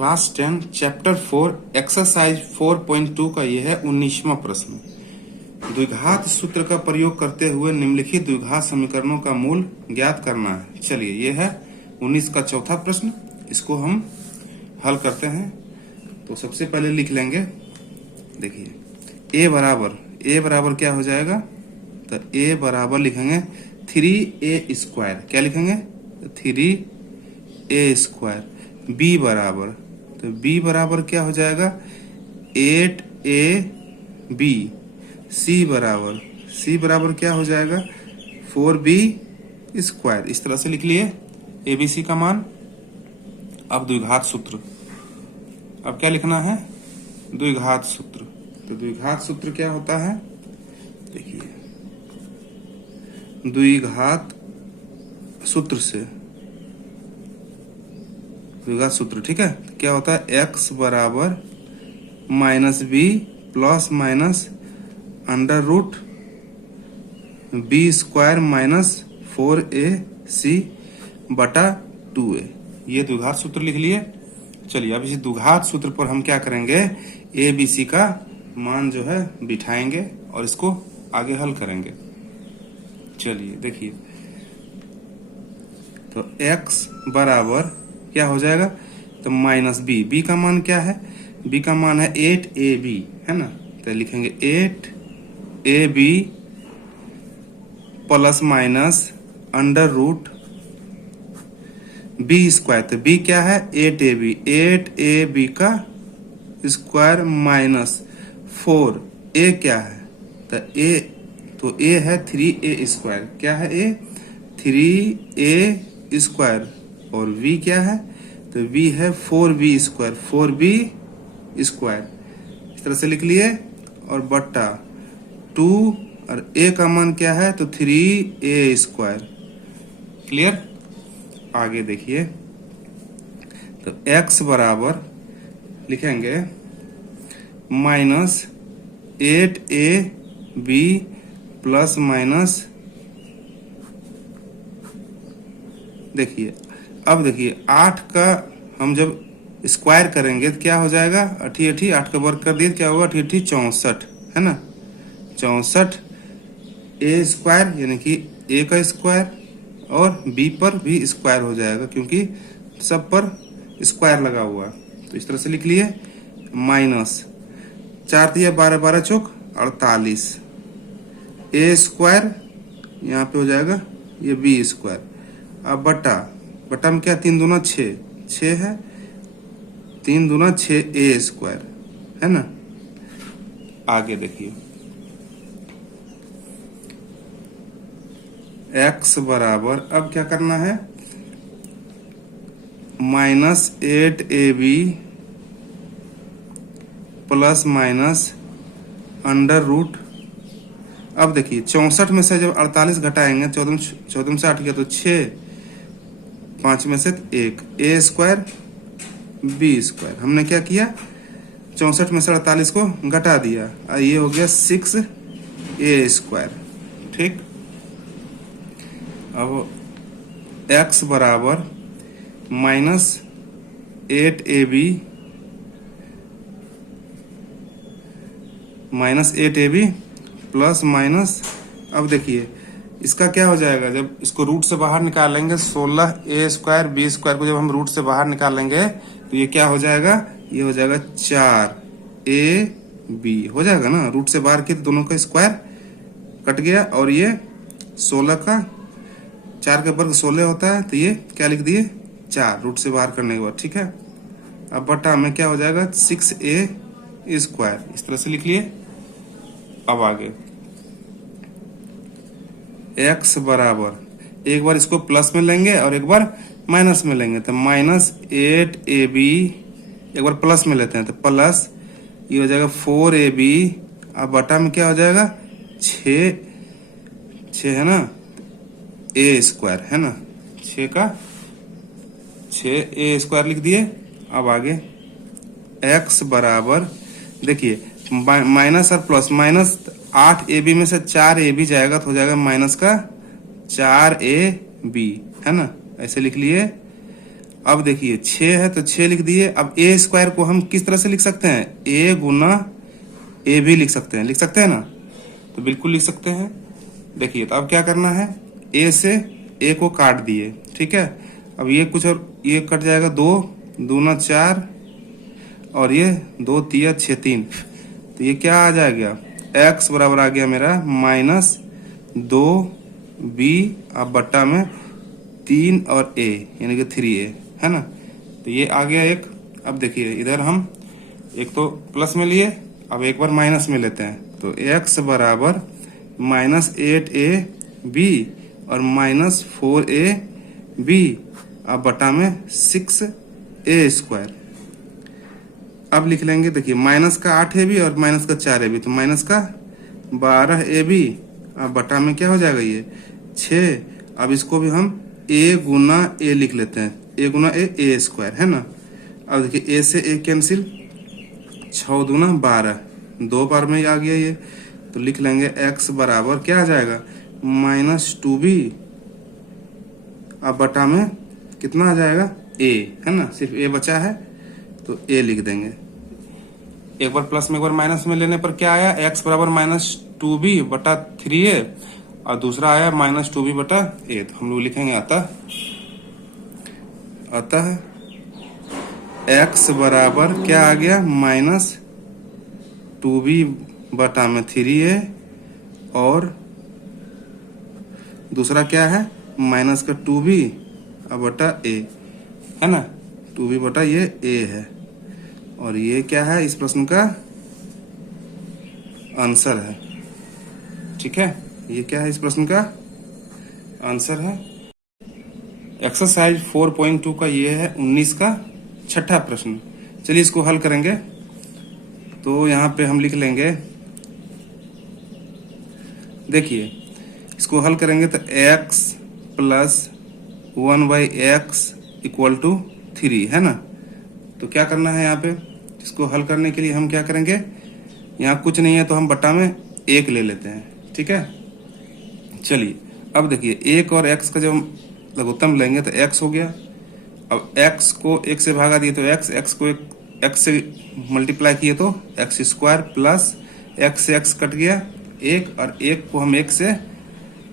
Class 10 chapter 4 exercise 4.2 का यह है 19वां प्रश्न। द्विघात सूत्र का प्रयोग करते हुए निम्नलिखित द्विघात समीकरणों का मूल ज्ञात करना है। चलिए, यह है 19 का चौथा प्रश्न। इसको हम हल करते हैं। तो सबसे पहले लिख लेंगे, देखिए a बराबर क्या हो जाएगा, तो a बराबर लिखेंगे 3a स्क्वायर। क्या लिखेंगे, 3a स्क्वायर। b बराबर, तो b बराबर क्या हो जाएगा 8ab। c बराबर क्या हो जाएगा 4b स्क्वायर। इस तरह से लिख लिए abc का मान। अब द्विघात सूत्र, अब क्या लिखना है, द्विघात सूत्र। तो द्विघात सूत्र क्या होता है, देखिए द्विघात सूत्र से, द्विघात सूत्र, ठीक है, क्या होता है x बराबर minus B plus minus under root B square minus 4ac बटा 2a। ये द्विघात सूत्र लिख लिए। चलिए, अब इस द्विघात सूत्र पर हम क्या करेंगे, ए बी सी का मान जो है बिठाएंगे और इसको आगे हल करेंगे। चलिए देखिए, तो x बराबर क्या हो जाएगा, तो माइनस बी का मान क्या है, b का मान है 8ab, है ना। तो लिखेंगे 8ab plus minus under root b square. तो b क्या है 8ab का स्क्वायर माइनस 4a क्या है, तो a है 3a स्क्वायर। क्या है a 3a स्क्वायर, और v क्या है, तो v है 4b स्क्वायर, 4b स्क्वायर। इस तरह से लिख लिए, और बट्टा 2, और a का मान क्या है, तो 3a स्क्वायर। क्लियर। आगे देखिए, तो x बराबर लिखेंगे माइनस 8ab प्लस माइनस, देखिए अब देखिए 8 का हम जब स्क्वायर करेंगे तो क्या हो जाएगा, 8 का वर्ग कर दिए, क्या होगा 8 64, है ना। 64 a स्क्वायर यानी कि a का स्क्वायर, और b पर भी स्क्वायर हो जाएगा क्योंकि सब पर स्क्वायर लगा हुआ है। तो इस तरह से लिख लिए, माइनस 4 दिया 12 12 चौक 48, a स्क्वायर यहाँ पे हो जाएगा ये b स्क्वायर। अब बटा में क्या, 3 दूना 6 है, 3 दूना 6a स्क्वायर, है ना। आगे देखिए, x बराबर, अब क्या करना है, minus 8ab plus minus under root, अब देखिए 64 में से जब 48 घटाएंगे, 14 से 8 किया तो 6, 5 में से 1, a स्क्वायर b स्क्वायर। हमने क्या किया, 64 में से 48 को घटा दिया, और ये हो गया 6a स्क्वायर। ठीक। अब x बराबर माइनस 8ab प्लस माइनस, अब देखिए इसका क्या हो जाएगा, जब इसको रूट से बाहर निकालेंगे 16a स्क्वायर b स्क्वायर को जब हम रूट से बाहर निकालेंगे तो ये क्या हो जाएगा, ये हो जाएगा 4ab हो जाएगा ना। रूट से बाहर की तो दोनों का स्क्वायर कट गया, और ये 16 का 4 का वर्ग 16 होता है, तो ये क्या लिख दिए 4 रूट से बाहर करने के बाद, ठीक है। अब बटा में क्या हो जाएगा 6a स्क्वायर। इस तरह से लिख लिए। अब आगे x बराबर, एक बार इसको प्लस में लेंगे और एक बार माइनस में लेंगे, तो माइनस 8ab, एक बार प्लस में लेते हैं तो प्लस, ये हो जाएगा 4ab। अब बटा में क्या हो जाएगा 6 है ना, a स्क्वायर, है ना, 6a स्क्वायर लिख दिए। अब आगे x बराबर, देखिए माइनस और प्लस, माइनस 8ab में से 4ab जाएगा तो हो जाएगा माइनस का 4ab, है ना, ऐसे लिख लिए। अब देखिए 6 है तो 6 लिख दिए। अब ए स्क्वायर को हम किस तरह से लिख सकते हैं, ए गुना ए भी लिख सकते हैं, लिख सकते हैं ना, तो बिल्कुल लिख सकते हैं। देखिए तो अब क्या करना है, ए से ए को काट दिए, ठीक है। अब ये कुछ और ये कट जाएगा, 2 दूना 4 और ये 2 तिया 6 3, तो ये क्या आ जाएगा, x बराबर आ गया मेरा -2b अब बट्टा में 3 और a यानी कि 3a, है ना। तो ये आ गया एक। अब देखिए इधर हम एक तो प्लस में लिए, अब एक बार माइनस में लेते हैं, तो x बराबर -8ab और -4ab अब बटा में 6a²। अब लिख लेंगे, देखिए माइनस का 8ab और माइनस का 4ab, तो माइनस का 12ab अब बटा में क्या हो जाएगा ये 6। अब इसको भी हम a गुना a लिख लेते हैं, a गुना a² है ना। अब देखिए a से a कैंसिल, 6 दूना 12, 2 बार में आ गया ये, तो लिख लेंगे x बराबर क्या आ जाएगा -2b अब बटा में कितना आ जाएगा a, है ना, सिर्फ a बचा है तो a लिख देंगे। एक बार प्लस में एक बार माइनस में लेने पर क्या आया, x बराबर -2b बटा 3a और दूसरा आया -2b बटा a, तो हम लोग लिखेंगे अतः x बराबर क्या आ गया -2b बटा में 3a और दूसरा क्या है माइनस का 2b अब बटा a, है ना, 2b बटा ये a है। और ये क्या है, इस प्रश्न का आंसर है, ठीक है। ये क्या है, इस प्रश्न का आंसर है। एक्सरसाइज 4.2 का ये है 19 का छठा प्रश्न। चलिए इसको हल करेंगे। तो यहाँ पे हम लिख लेंगे, देखिए इसको हल करेंगे तो x plus 1/x equal to 3, है ना। तो क्या करना है यहाँ पे, इसको हल करने के लिए हम क्या करेंगे, यहाँ कुछ नहीं है तो हम बटा में 1 ले लेते हैं, ठीक है। चलिए अब देखिए 1 और x का जब लघुत्तम लेंगे तो x हो गया। अब x को 1 से भागा दिए तो x को x से मल्टीप्लाई किए तो x² प्लस x से x कट गया 1 और 1 को हम 1 से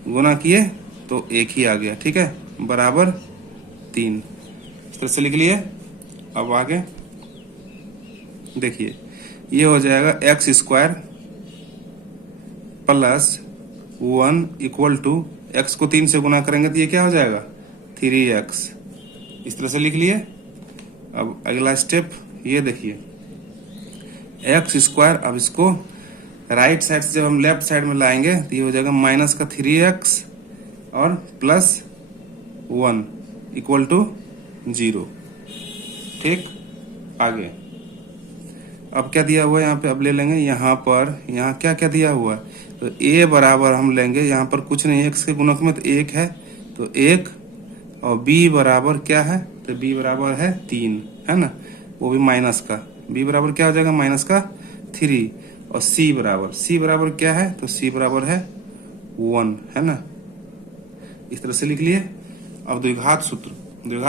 गुना किए तो 1 ही आ गया, ठीक है, बराबर 3। इस तरह से लिख लिए। अब आगे देखिए ये हो जाएगा x² plus 1 equal to x को 3 से गुना करेंगे तो ये क्या हो जाएगा 3x। इस तरह से लिख लिए। अब अगला स्टेप ये देखिए x², अब इसको राइट साइड से जब हम लेफ्ट साइड में लाएंगे तो ये हो जाएगा माइनस का 3x और प्लस 1 इक्वल टू 0, ठीक। आगे अब क्या दिया हुआ है यहाँ पे, अब ले लेंगे यहाँ पर, यहाँ क्या क्या दिया हुआ है, तो a बराबर हम लेंगे, यहाँ पर कुछ नहीं है, x के गुणक में तो 1 है तो 1 और b बराबर क्या है, तो b बराबर है 3, है ना, वो भी माइनस का। b बराबर क्या हो जाएगा -3 और c बराबर क्या है, तो c बराबर है 1, है ना। इस तरह से लिख लिए। अब द्विघात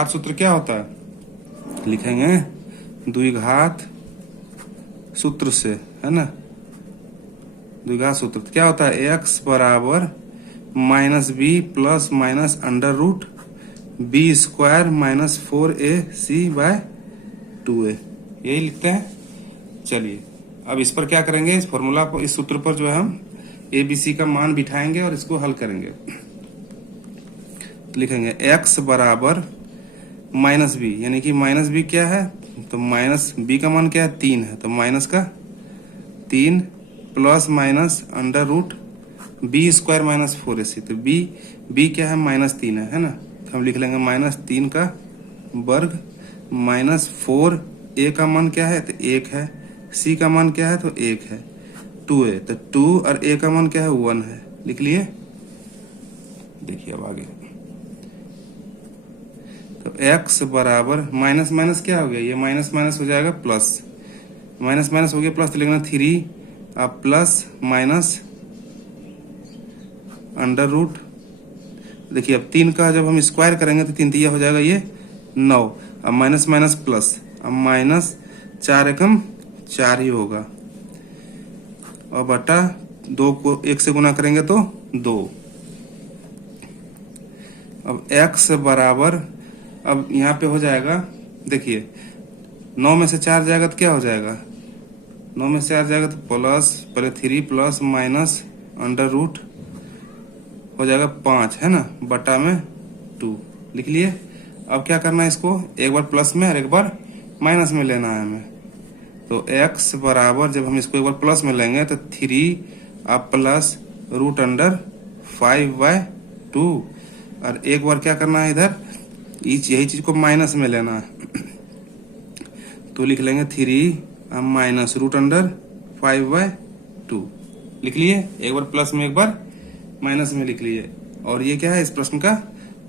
सूत्र क्या होता है, लिखेंगे द्विघात सूत्र से, है ना। द्विघात सूत्र क्या होता है, x बराबर -b plus minus under root b² -4ac/2a, यही लिखते हैं। चलिए अब इस पर क्या करेंगे, इस फॉर्मूला पर, इस सूत्र पर जो है हम abc का मान बिठाएंगे और इसको हल करेंगे। तो लिखेंगे x बराबर -b, यानी कि -b क्या है, तो -b का मान क्या है 3 है, तो माइनस का 3 plus minus under root b² -4ac, तो b क्या है -3 है ना, तो हम लिख लेंगे -3 का वर्ग -4a का मान क्या है, तो 1 है, c का मान क्या है, तो 1 है, 2a, तो 2 और a का मान क्या है 1 है, लिख लिए। देखिए अब आगे तो x बराबर माइनस माइनस क्या हो गया, ये माइनस माइनस हो जाएगा प्लस, माइनस माइनस हो गया प्लस, तो लिखना 3 अब प्लस माइनस अंडर रूट। देखिए अब 3 का जब हम स्क्वायर करेंगे तो 3 तिया हो जाएगा ये 9, अब माइनस माइनस प्लस, अब माइनस 4 एकम 4 ही होगा, और बटा 2 को 1 से गुना करेंगे तो 2। अब x बराबर, अब यहाँ पे हो जाएगा, देखिए 9 में से 4 जाएगा तो क्या हो जाएगा, 9 में से 4 जाएगा तो प्लस, पहले 3 प्लस माइनस अंडर रूट हो जाएगा 5, है ना, बटा में 2 लिख लिए। अब क्या करना है, इसको एक बार प्लस में और एक बार माइनस में लेना है हमें। तो x बराबर, जब हम इसको एक बार प्लस में लेंगे तो 3 अब प्लस रूट अंडर 5/2, और एक बार क्या करना है इधर, यही चीज को माइनस में लेना है, तो लिख लेंगे 3 अब माइनस रूट अंडर 5/2 लिख लिए। एक बार प्लस में एक बार माइनस में लिख लिए, और ये क्या है, इस प्रश्न का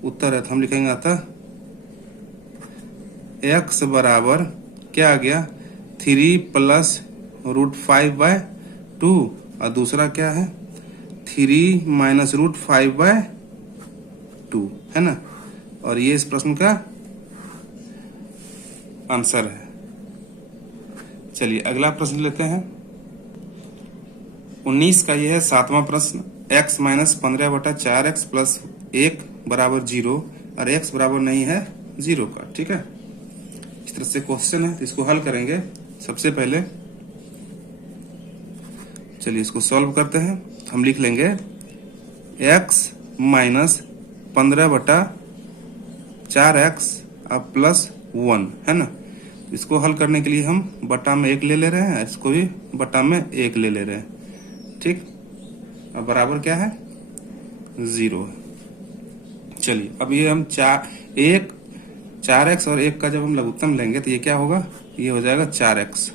उत्तर है। तो हम लिखेंगे अतः x बराबर क्या आ गया, 3 प्लस रूट 5/2, और दूसरा क्या है 3 माइनस रूट 5/2, है ना, और ये इस प्रश्न का आंसर है। चलिए अगला प्रश्न लेते हैं, 19 का ये है 7वां प्रश्न। x माइनस 15/4x प्लस 1 बराबर 0, और x बराबर नहीं है 0 का। ठीक है, इस तरह से क्वेश्चन है, तो इसको हल करेंगे। सबसे पहले चलिए इसको सॉल्व करते हैं। हम लिख लेंगे x माइनस 15/4x अब प्लस 1, है ना। इसको हल करने के लिए हम बटा में 1 ले ले रहे हैं, इसको भी बटा में 1 ले ले रहे हैं। ठीक, अब बराबर क्या है 0। चलिए अब ये हम 4x और 1 का जब हम लघुत्तम लेंगे तो ये क्या होगा, ये हो जाएगा 4x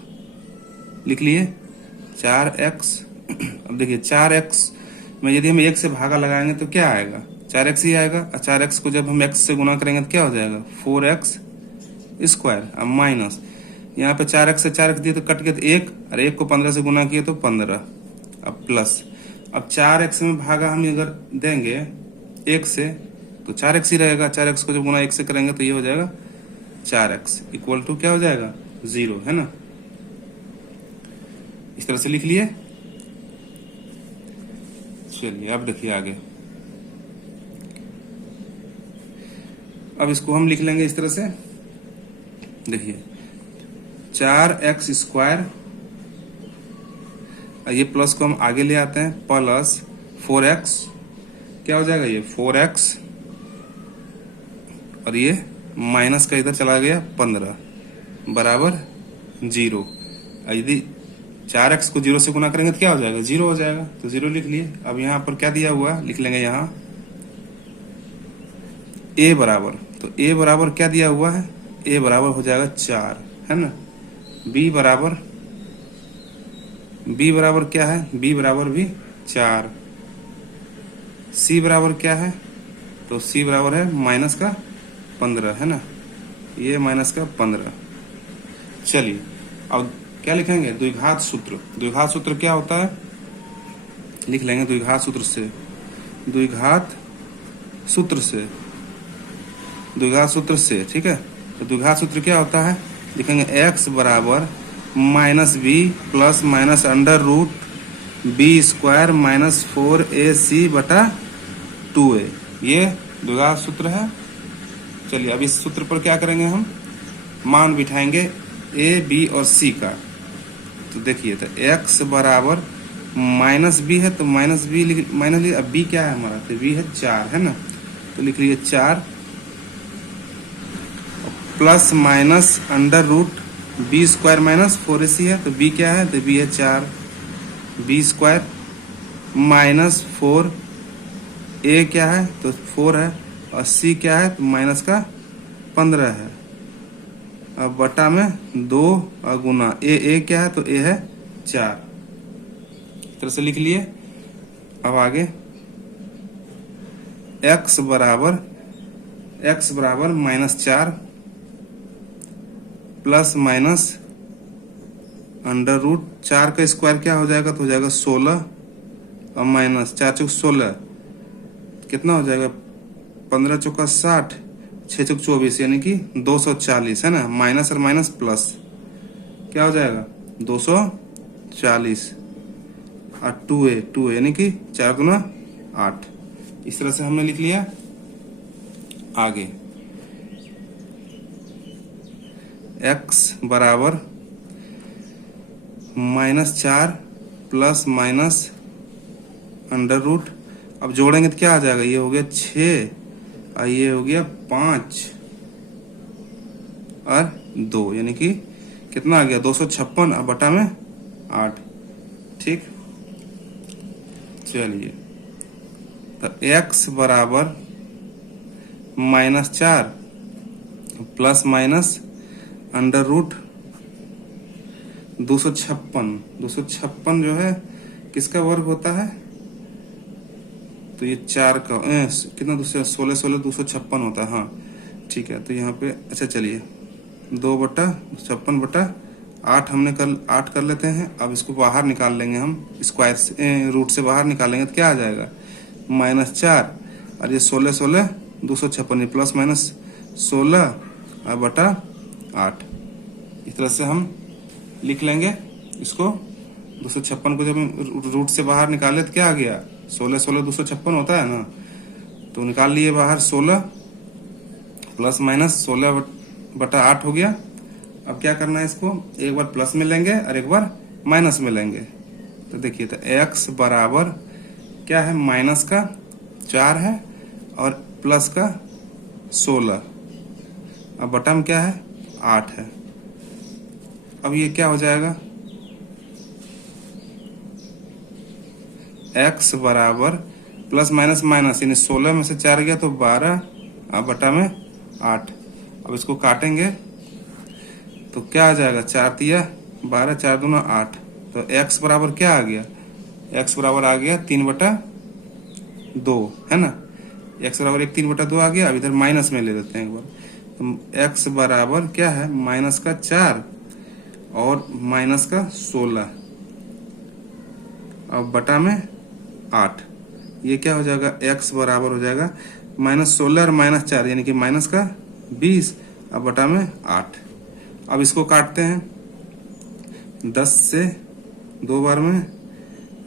लिख लिए 4x। अब देखिए 4x में यदि हम 1 से भागा लगाएंगे तो क्या आएगा, 4x ही आएगा, और 4x को जब हम x से गुना करेंगे तो क्या हो जाएगा 4x स्क्वायर। अब माइनस, यहाँ पे 4x से 4x दिए तो कट गए तो 1, और 1 को 15 से गुना किए तो 15। अब प्लस, अब 4x में भागा हम अगर देंगे 1 से तो 4x ही रहेगा, 4x को जब गुना 1 से करेंगे तो ये हो जाएगा 4x इक्वल टू क्या हो जाएगा 0, है ना। इस तरह से लिख लिए। चलिए अब देखिए आगे, अब इसको हम लिख लेंगे इस तरह से, देखिए 4x स्क्वायर, ये प्लस को हम आगे ले आते हैं, प्लस 4x क्या हो जाएगा, ये 4x, और ये माइनस का इधर चला गया 15 बराबर 0। यदि 4x को 0 से गुना करेंगे तो क्या हो जाएगा 0 हो जाएगा, तो 0 लिख लिए। अब यहाँ पर क्या दिया हुआ लिख लेंगे, यहाँ a बराबर, तो a बराबर क्या दिया हुआ है, a बराबर हो जाएगा 4, है ना। b बराबर क्या है, b बराबर भी 4। c बराबर क्या है, तो c बराबर है माइनस का 15, है ना, ये माइनस का 15। चलिए अब क्या लिखेंगे, द्विघात सूत्र। द्विघात सूत्र क्या होता है, लिख लेंगे द्विघात सूत्र से, द्विघात सूत्र से, ठीक है। तो द्विघात सूत्र क्या होता है, लिखेंगे x बराबर minus B plus minus under root B square minus 4ac बटा 2a, ये द्विघात सूत्र है। चलिए अब इस सूत्र पर क्या करेंगे, हम मान बिठाएंगे a, b और c का। तो देखिए, तो x बराबर माइनस बी है तो माइनस बी माइनस बी, अब b क्या है हमारा, तो b है 4, है ना, तो लिख लीजिए 4 plus minus under root B square minus 4ac है, तो b क्या है, तो b है 4 b स्क्वायर माइनस 4a क्या है, तो 4 है, और c क्या है, तो माइनस का 15 है। अब बटा में 2 और गुना a क्या है, तो a है 4, इस तरह से लिख लिए। अब आगे x बराबर minus 4 plus minus under root 4 का स्क्वायर क्या हो जाएगा, तो हो जाएगा 16, और माइनस 4 चौक 16 कितना हो जाएगा, 15 चौका 60, 6 चौक 24 यानी कि 240 है ना। माइनस और माइनस प्लस क्या हो जाएगा 240 और 2a यानी कि 4 गुना 8। इस तरह से हमने लिख लिया। आगे x बराबर -4 प्लस माइनस अंडर रूट। अब जोड़ेंगे तो क्या आ जाएगा, ये हो गया 6 और ये हो गया 5 और 2 यानी कि कितना आ गया 256 और बटा में 8। ठीक, चलिए तो x बराबर -4 प्लस माइनस अंडर रूट 256 जो है किसका वर्ग होता है, तो ये 4 का कितना 16 256 होता है। हाँ ठीक है, तो यहाँ पे अच्छा चलिए 2/56/8 हमने कल 8 कर लेते हैं। अब इसको बाहर निकाल लेंगे हम, स्क्वायर से रूट से बाहर निकालेंगे तो क्या आ जाएगा -4 और ये 16 256 प्लस माइनस 16/8। इस तरह से हम लिख लेंगे इसको। 256 को जब हम रूट से बाहर निकाले तो क्या आ गया 16 256 होता है ना, तो निकाल लिए बाहर 16 प्लस माइनस 16/8 हो गया। अब क्या करना है, इसको एक बार प्लस में लेंगे और एक बार माइनस में लेंगे। तो देखिए तो x बराबर क्या है, माइनस का 4 है और प्लस का 16, अब बटा में क्या है 8 है। अब ये क्या हो जाएगा, x बराबर प्लस माइनस माइनस यानी 16 में से 4 गया तो 12 अब बटा में 8। अब इसको काटेंगे तो क्या आ जाएगा 4 तिया 12 4 दूना 8। तो x बराबर क्या आ गया, x बराबर आ गया 3/2 है ना। x बराबर 3/2 आ गया। अब इधर माइनस में ले लेते हैं एक बार, तो x बराबर क्या है माइनस का 4 और माइनस का 16 अब बटा में 8। ये क्या हो जाएगा, x बराबर हो जाएगा -16 और -4 यानी कि माइनस का 20 अब बटा में 8। अब इसको काटते हैं 10 से 2 बार में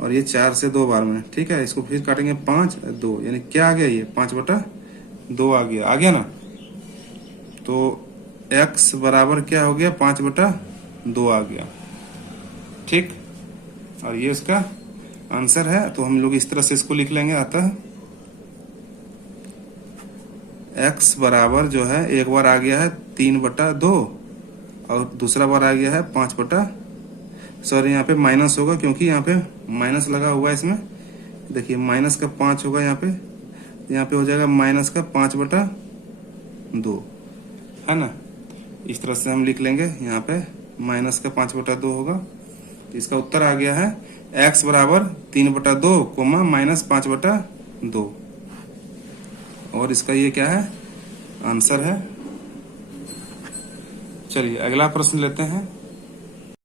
और ये 4 से 2 बार में। ठीक है, इसको फिर काटेंगे 5 2 यानी क्या आ गया, ये 5/2 आ गया ना। तो x बराबर क्या हो गया 5/2 आ गया। ठीक, और ये इसका आंसर है। तो हम लोग इस तरह से इसको लिख लेंगे। अतः x बराबर जो है एक बार आ गया है 3/2 और दूसरा बार आ गया है 5 सॉरी यहाँ पे माइनस होगा क्योंकि यहाँ पे माइनस लगा हुआ है इसमें। देखिए माइनस का 5 होगा यहाँ पे हो जाएगा माइनस का 5/2 है ना। इस तरह से हम लिख लेंगे, यहाँ पे माइनस का 5/2 होगा। तो इसका उत्तर आ गया है x बराबर 3/2 कोमा -5/2 और इसका ये क्या है आंसर है। चलिए अगला प्रश्न लेते हैं।